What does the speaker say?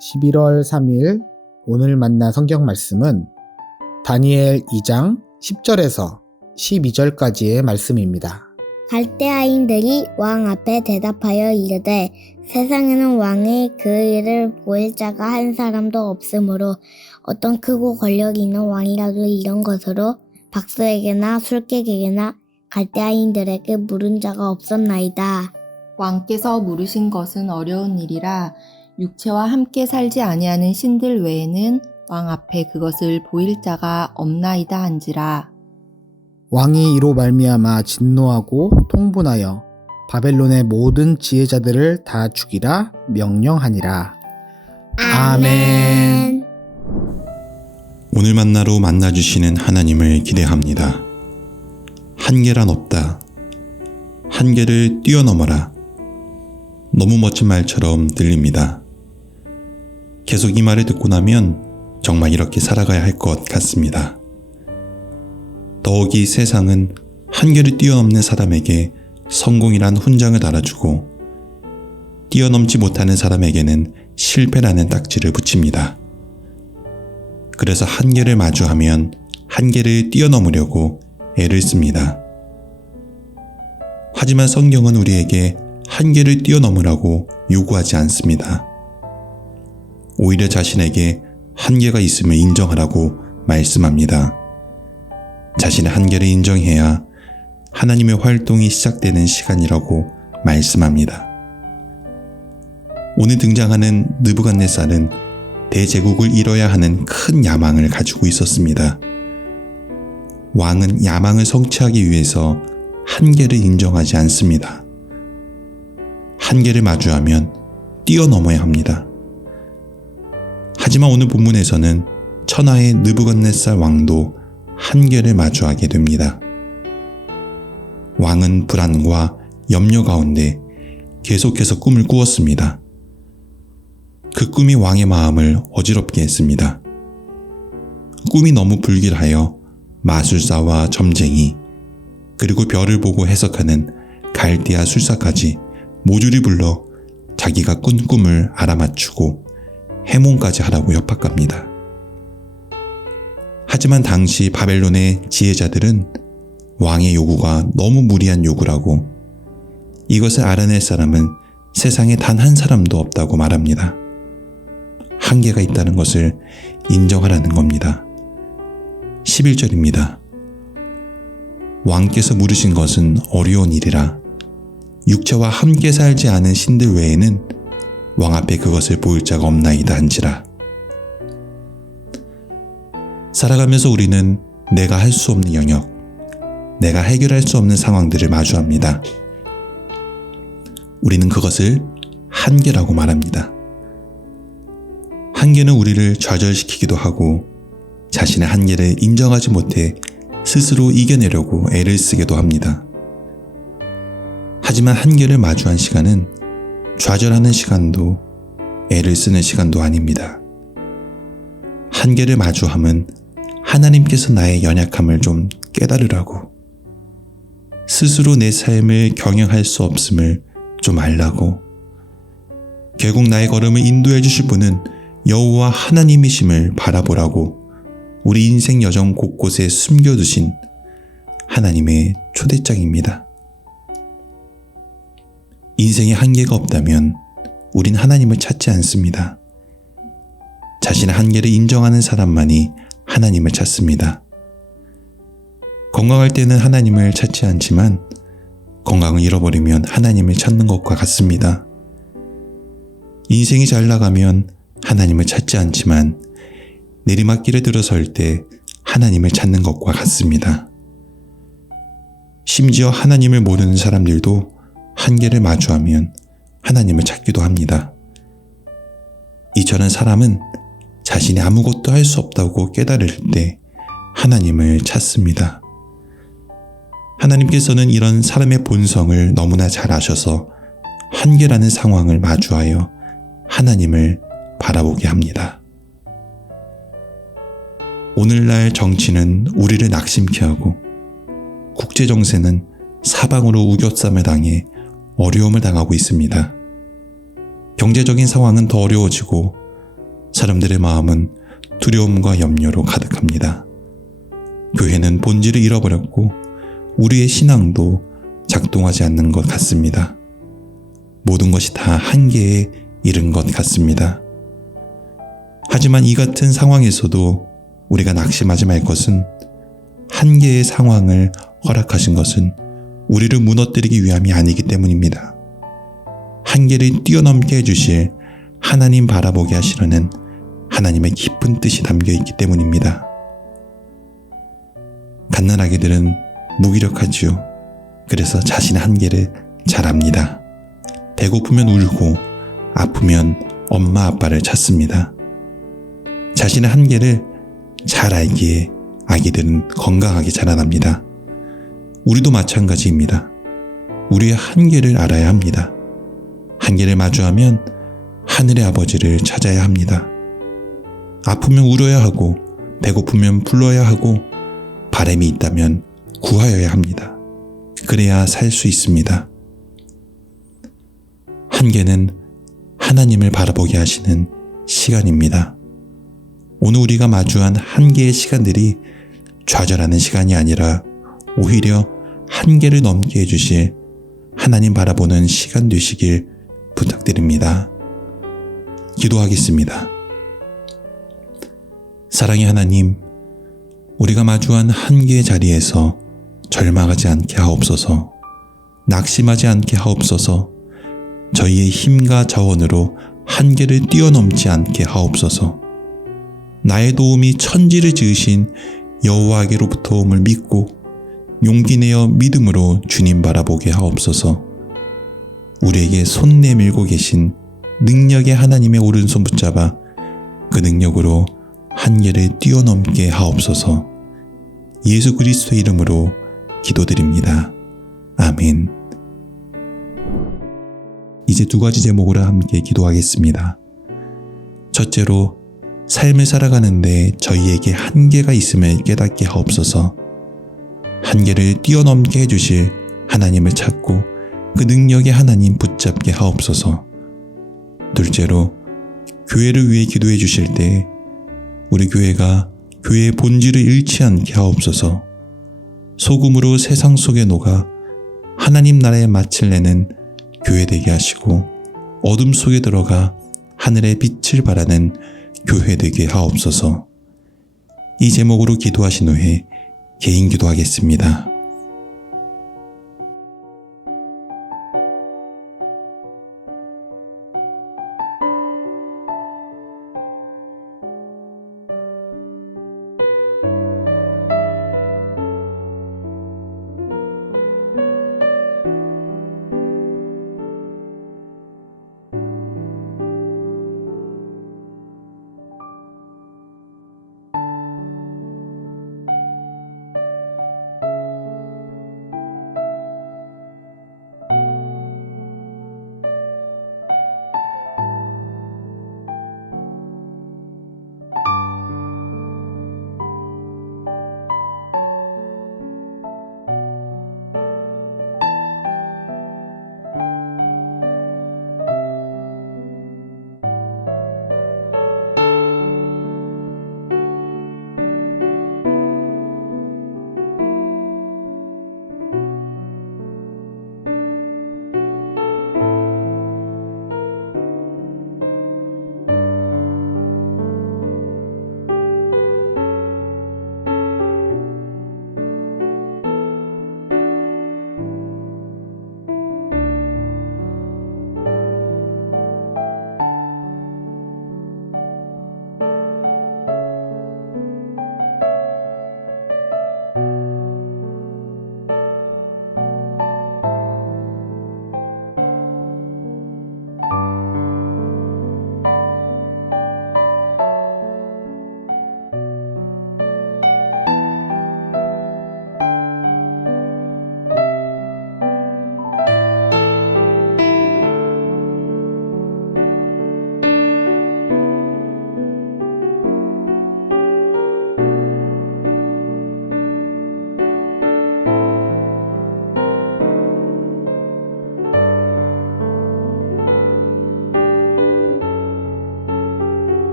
11월 3일 오늘 만난 성경 말씀은 다니엘 2장 10절에서 12절까지의 말씀입니다. 갈대아인들이 왕 앞에 대답하여 이르되 세상에는 왕의 그 일을 보일 자가 한 사람도 없으므로 어떤 크고 권력 있는 왕이라도 이런 것으로 박수에게나 술객에게나 갈대아인들에게 물은 자가 없었나이다. 왕께서 물으신 것은 어려운 일이라 육체와 함께 살지 아니하는 신들 외에는 왕 앞에 그것을 보일 자가 없나이다 한지라. 왕이 이로 말미암아 진노하고 통분하여 바벨론의 모든 지혜자들을 다 죽이라 명령하니라. 아멘. 오늘 만나로 만나주시는 하나님을 기대합니다. 한계란 없다. 한계를 뛰어넘어라. 너무 멋진 말처럼 들립니다. 계속 이 말을 듣고 나면 정말 이렇게 살아가야 할 것 같습니다. 더욱이 세상은 한계를 뛰어넘는 사람에게 성공이란 훈장을 달아주고 뛰어넘지 못하는 사람에게는 실패라는 딱지를 붙입니다. 그래서 한계를 마주하면 한계를 뛰어넘으려고 애를 씁니다. 하지만 성경은 우리에게 한계를 뛰어넘으라고 요구하지 않습니다. 오히려 자신에게 한계가 있음을 인정하라고 말씀합니다. 자신의 한계를 인정해야 하나님의 활동이 시작되는 시간이라고 말씀합니다. 오늘 등장하는 느부갓네살은 대제국을 이뤄야 하는 큰 야망을 가지고 있었습니다. 왕은 야망을 성취하기 위해서 한계를 인정하지 않습니다. 한계를 마주하면 뛰어넘어야 합니다. 하지만 오늘 본문에서는 천하의 느부갓네살 왕도 한계를 마주하게 됩니다. 왕은 불안과 염려 가운데 계속해서 꿈을 꾸었습니다. 그 꿈이 왕의 마음을 어지럽게 했습니다. 꿈이 너무 불길하여 마술사와 점쟁이, 그리고 별을 보고 해석하는 갈대아 술사까지 모조리 불러 자기가 꾼 꿈을 알아맞추고 해몽까지 하라고 협박합니다. 하지만 당시 바벨론의 지혜자들은 왕의 요구가 너무 무리한 요구라고, 이것을 알아낼 사람은 세상에 단 한 사람도 없다고 말합니다. 한계가 있다는 것을 인정하라는 겁니다. 11절입니다. 왕께서 물으신 것은 어려운 일이라 육체와 함께 살지 않은 신들 외에는 왕 앞에 그것을 보일 자가 없나이다 한지라. 살아가면서 우리는 내가 할 수 없는 영역, 내가 해결할 수 없는 상황들을 마주합니다. 우리는 그것을 한계라고 말합니다. 한계는 우리를 좌절시키기도 하고 자신의 한계를 인정하지 못해 스스로 이겨내려고 애를 쓰기도 합니다. 하지만 한계를 마주한 시간은 좌절하는 시간도 애를 쓰는 시간도 아닙니다. 한계를 마주함은 하나님께서 나의 연약함을 좀 깨달으라고, 스스로 내 삶을 경영할 수 없음을 좀 알라고, 결국 나의 걸음을 인도해 주실 분은 여호와 하나님이심을 바라보라고 우리 인생 여정 곳곳에 숨겨두신 하나님의 초대장입니다. 인생에 한계가 없다면 우린 하나님을 찾지 않습니다. 자신의 한계를 인정하는 사람만이 하나님을 찾습니다. 건강할 때는 하나님을 찾지 않지만 건강을 잃어버리면 하나님을 찾는 것과 같습니다. 인생이 잘 나가면 하나님을 찾지 않지만 내리막길에 들어설 때 하나님을 찾는 것과 같습니다. 심지어 하나님을 모르는 사람들도 한계를 마주하면 하나님을 찾기도 합니다. 이처럼 사람은 자신이 아무것도 할 수 없다고 깨달을 때 하나님을 찾습니다. 하나님께서는 이런 사람의 본성을 너무나 잘 아셔서 한계라는 상황을 마주하여 하나님을 바라보게 합니다. 오늘날 정치는 우리를 낙심케 하고 국제정세는 사방으로 우겨쌈을 당해 어려움을 당하고 있습니다. 경제적인 상황은 더 어려워지고 사람들의 마음은 두려움과 염려로 가득합니다. 교회는 본질을 잃어버렸고 우리의 신앙도 작동하지 않는 것 같습니다. 모든 것이 다 한계에 이른 것 같습니다. 하지만 이 같은 상황에서도 우리가 낙심하지 말 것은 한계의 상황을 허락하신 것은 우리를 무너뜨리기 위함이 아니기 때문입니다. 한계를 뛰어넘게 해주실 하나님 바라보게 하시려는 하나님의 깊은 뜻이 담겨 있기 때문입니다. 갓난아기들은 무기력하지요. 그래서 자신의 한계를 잘 압니다. 배고프면 울고 아프면 엄마 아빠를 찾습니다. 자신의 한계를 잘 알기에 아기들은 건강하게 자라납니다. 우리도 마찬가지입니다. 우리의 한계를 알아야 합니다. 한계를 마주하면 하늘의 아버지를 찾아야 합니다. 아프면 울어야 하고 배고프면 불러야 하고 바람이 있다면 구하여야 합니다. 그래야 살 수 있습니다. 한계는 하나님을 바라보게 하시는 시간입니다. 오늘 우리가 마주한 한계의 시간들이 좌절하는 시간이 아니라 오히려 한계를 넘게 해주실 하나님 바라보는 시간 되시길 부탁드립니다. 기도하겠습니다. 사랑의 하나님, 우리가 마주한 한계의 자리에서 절망하지 않게 하옵소서, 낙심하지 않게 하옵소서, 저희의 힘과 자원으로 한계를 뛰어넘지 않게 하옵소서, 나의 도움이 천지를 지으신 여호와께로부터 옴을 믿고 용기 내어 믿음으로 주님 바라보게 하옵소서. 우리에게 손 내밀고 계신 능력의 하나님의 오른손 붙잡아 그 능력으로 한계를 뛰어넘게 하옵소서. 예수 그리스도의 이름으로 기도드립니다. 아멘. 이제 두 가지 제목으로 함께 기도하겠습니다. 첫째로, 삶을 살아가는데 저희에게 한계가 있음을 깨닫게 하옵소서. 한계를 뛰어넘게 해주실 하나님을 찾고 그 능력의 하나님 붙잡게 하옵소서. 둘째로, 교회를 위해 기도해 주실 때 우리 교회가 교회의 본질을 잃지 않게 하옵소서. 소금으로 세상 속에 녹아 하나님 나라의 맛을 내는 교회 되게 하시고 어둠 속에 들어가 하늘의 빛을 발하는 교회 되게 하옵소서. 이 제목으로 기도하신 후에 개인 기도하겠습니다.